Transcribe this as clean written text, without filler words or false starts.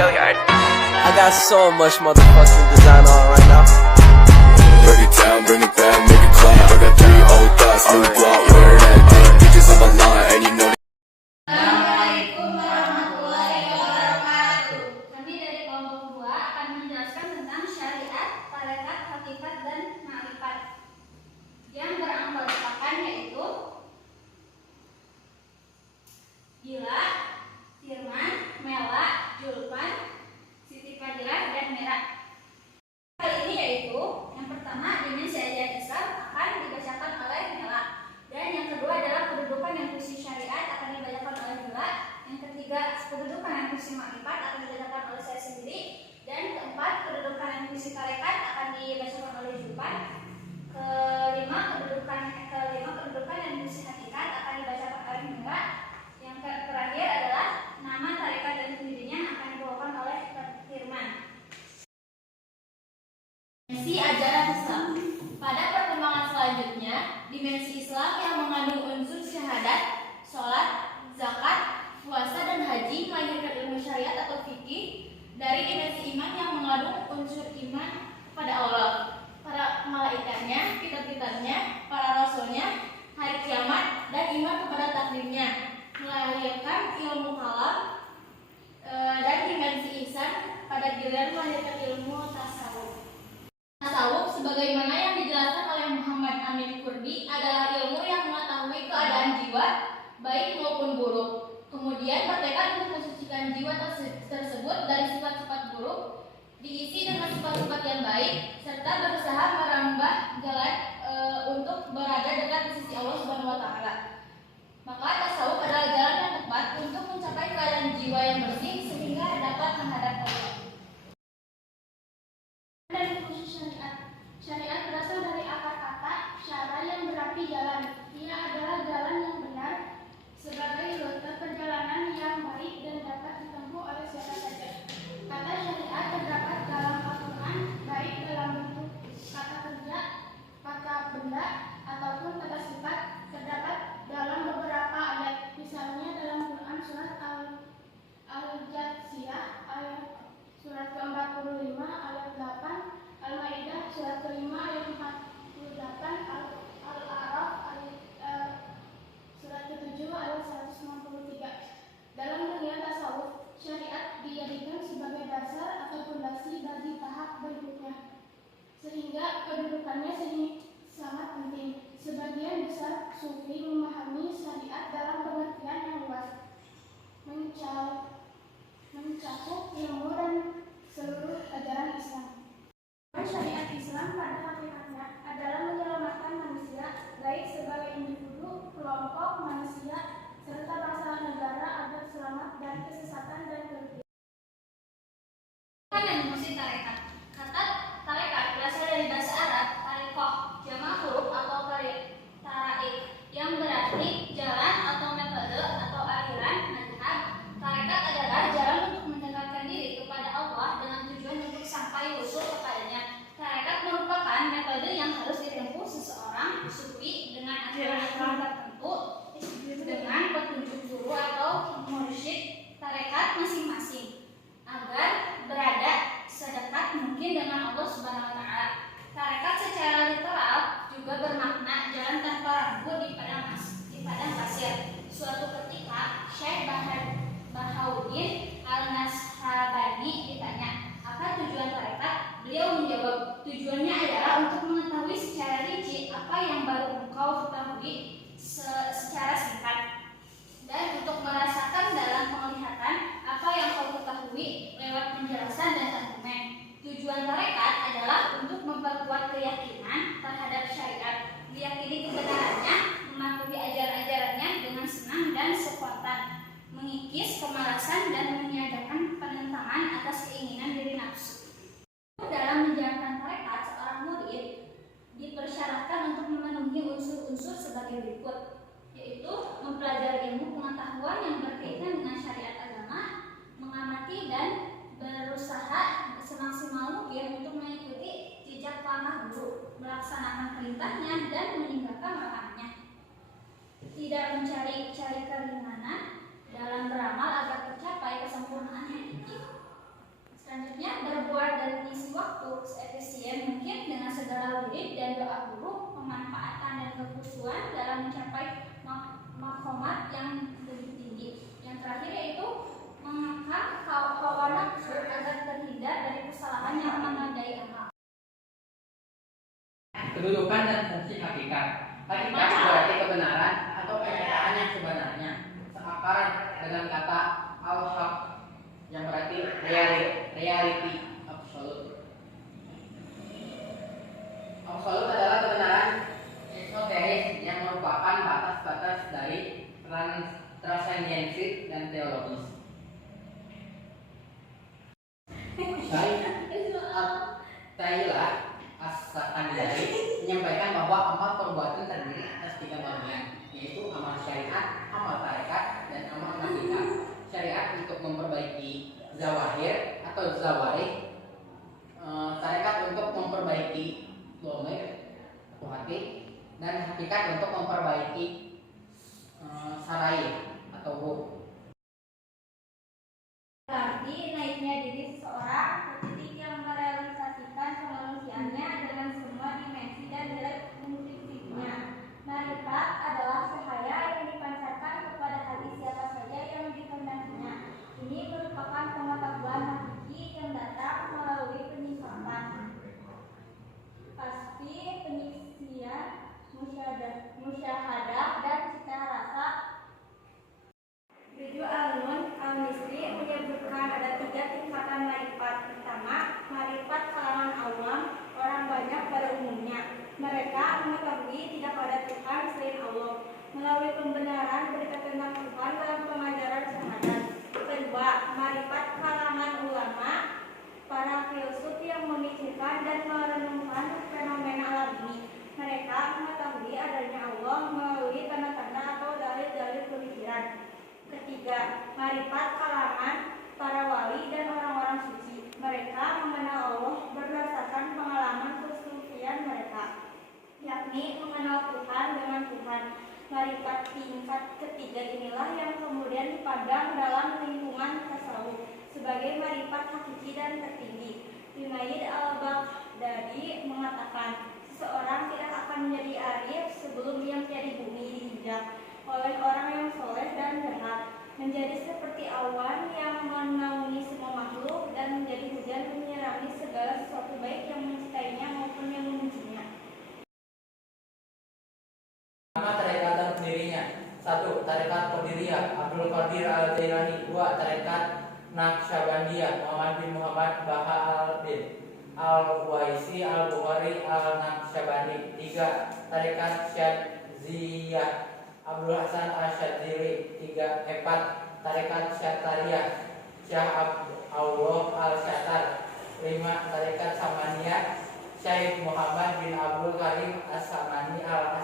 I got so much motherfucking design on right now. Break it down, bring it back, make it clap. I got 3 old thoughts, new block, where that day. Bitches on my line, and you know. Assalamualaikum warahmatullahi wabarakatuh. Kami dari kelompok 2 akan menjelaskan tentang syariat, tarekat, hakikat, dan ma'rifat. Yang beranggotakan yaitu Gila, Firman, Mela, Julpan, Siti Fadilah, dan Mira. Kali ini yaitu yang pertama dimensi ajaran Islam akan dibacakan oleh Mela, dan yang kedua adalah kedudukan yang fungsi syariat akan dibacakan oleh Mela, yang ketiga kedudukan yang fungsi makrifat akan dibacakan oleh saya sendiri, dan keempat kedudukan yang fungsi tarekat akan dibacakan oleh Julpan, kelima kedudukan yang fungsi hakikat akan dibacakan oleh Mira, yang terakhir adalah nama tarekat dan pendirinya akan dibawakan oleh Firman. Dimensi ajaran Islam. Pada perkembangan selanjutnya, dimensi Islam yang mengandung unsur syahadat, sholat, zakat, puasa, dan haji melahirkan ilmu syariat atau fikih dari dimensi iman yang mengandung unsur iman kepada Allah, para malaikatnya, kitab-kitabnya, para rasulnya, hari kiamat, dan iman kepada takdirnya, melahirkan ilmu kalam, dan dimensi ihsan pada giliran melahirkan ilmu tasawuf. Tasawuf sebagaimana yang dijelaskan oleh Muhammad Amin Kurdi adalah ilmu yang mengetahui keadaan jiwa baik maupun buruk, kemudian bertekad untuk mensucikan jiwa tersebut dari sifat-sifat buruk, diisi dengan sifat-sifat yang baik, serta berusaha merambah jalan untuk berada dekat di sisi Allah Subhanahu wa Ta'ala. Maka tasawuf adalah jalan yang tepat untuk mencapai keadaan jiwa yang bersih sehingga dapat menghadap Allah. Dan fungsi syariat. Syariat berasal dari akar kata syara yang berarti jalan. Ia adalah jalan yang benar sebagai rute perjalanan yang baik dan dapat ditempuh oleh siapa saja. Kata syariat terdapat dalam Al-Quran baik dalam bentuk kata kerja, kata benda, ataupun kata sifat. Terdapat dalam beberapa ayat, misalnya dalam Quran surat Al-Jathiyah ayat surat ke-45 ayat 8, Al-Maidah surat ke-5 ayat 48, Al-A'raf ayat surat ke-7 ayat 193. Dalam dunia tasawuf, syariat dijadikan sebagai dasar atau fondasi bagi tahap berikutnya, sehingga kedudukannya sangat penting. Sebagian besar sufi memahami syariat dalam pengertian yang luas, mencakup ilmu dan seluruh ajaran Islam. Syariat Islam pada hakikatnya adalah menyelamatkan manusia, baik sebagai individu, kelompok manusia, serta bangsa negara agar selamat dari kesesatan dan kerugian. Dan fungsi tarekat. Kata tarekat berasal dari bahasa Arab tariqah, jamak huruf atau taraik, yang berarti jalan atau metode atau aliran madhab. Tarekat adalah jalan untuk mendekatkan diri kepada Allah dengan tujuan untuk sampai usul kepadanya. Tarekat merupakan metode yang harus ditempuh seseorang sufi dengan aturan tertentu dengan petunjuk guru atau mursyid tarekat masing-masing agar berada sedekat mungkin dengan Allah Subhanahu wa Ta'ala. Tarekat secara literal juga bermakna jalan tanpa rambu di padang pasir. Suatu ketika Syekh Bahauddin Al-Nashabani ditanya, apa tujuan tarekat? Beliau menjawab, tujuannya adalah untuk mengetahui secara rinci apa yang baru engkau ketahui secara singkat, dan untuk merasakan dalam penglihatan apa yang kau ketahui lewat penjelasan dan argumen. Tujuan tarekat adalah untuk memperkuat keyakinan terhadap syariat, diyakini kebenarannya, mematuhi ajaran-ajarannya dengan senang dan spontan, mengikis kemalasan dan meniadakan penentangan atas keinginan diri nafsu. Dalam menjalankan tarekat, seorang murid dipersyaratkan untuk memenuhi unsur-unsur sebagai berikut, yaitu mempelajari ilmu pengetahuan yang berkaitan dengan syariat agama, mengamati dan berusaha semaksimal mungkin untuk mengikuti jejak para guru, melaksanakan perintahnya dan meninggalkan larangannya. Tidak mencari keringanan dalam beramal agar tercapai kesempurnaan yang tinggi. dengan segala wirid dan doa guru, pemanfaatan dan kekhusyuan dalam mencapai makomat yang lebih tinggi. Yang terakhir yaitu mengangkat hawa nafsu agar terhindar dari kesalahan yang menodai amal. Kedudukan dan fungsi hakikat. Hakikat berarti kebenaran atau kenyataan yang sebenarnya. Seakar dengan kata al-haq yang berarti reality, absolut. Absolut adalah kebenaran esoteris yang merupakan batas-batas dari transendensi dan teologis. Taylor As-Sakandari menyampaikan bahwa amal perbuatan terdiri atas 3 bagian, yaitu amal syariat, amal tarekat, dan amal hakikat. Syariat untuk memperbaiki zawahir atau zawarih, tarekat untuk memperbaiki dhamir atau hati, dan hakikat untuk memperbaiki sarair atau ruh. Berarti naiknya diri seseorang ke titik yang merealisasikan kemanusiaannya dengan semua dimensi dan nilai intrinsipnya. Marifat adalah cahaya yang dipancarkan kepada hati siapa saja yang dikehendakinya. Ini merupakan pengetahuan hakiki yang datang melalui penyikapan, pasti penyisian, musyahadah, dan cita rasa. Tujuh Al-Nun Al-Misri menyebutkan ada 3 tingkatan marifat. Pertama, marifat kalangan awam, orang banyak pada umumnya. Mereka mengetahui tidak ada Tuhan selain Allah melalui pembenaran berita tentang Tuhan dalam pengajaran syahadat. Kedua, marifat kalangan ulama, para filsuf yang memikirkan dan merenungkan fenomena alam ini. Mereka mengetahui adanya Allah melalui tanda-tanda atau dalil-dalil pemikiran. Ketiga, marifat kalangan para wali dan orang-orang suci. Mereka mengenal Allah berdasarkan pengalaman kesucian mereka, yakni mengenal Tuhan dengan Tuhan. Marifat tingkat ketiga inilah yang kemudian dipandang dalam lingkungan tasawuf sebagai marifat hakiki dan tertinggi. Junaid al-Baghdadi mengatakan, seseorang tidak akan menjadi arif sebelum ia menjadi bumi diinjak oleh orang yang soleh dan jahat, menjadi seperti awan yang menaungi semua makhluk, dan menjadi hujan menyirami segala sesuatu baik yang mencintainya maupun yang membencinya. Nama tarekat dan pendirinya. 1. Tarekat Qadiriyah Abdul Qadir Al-Jailani. 2. Tarekat Naqsyabandiyah Muhammad bin Muhammad Bahauddin Al-Waisi Al-Bukhari Al-Naqsyabandi. 3. Tarekat Syadziyah Abdul Hasan Al-Syadzili. 4. Tarekat Syatariyah Syah Allah Al-Syatar. 5. Tarekat Samaniyah Syekh Muhammad bin Abdul Karim As-Samani Al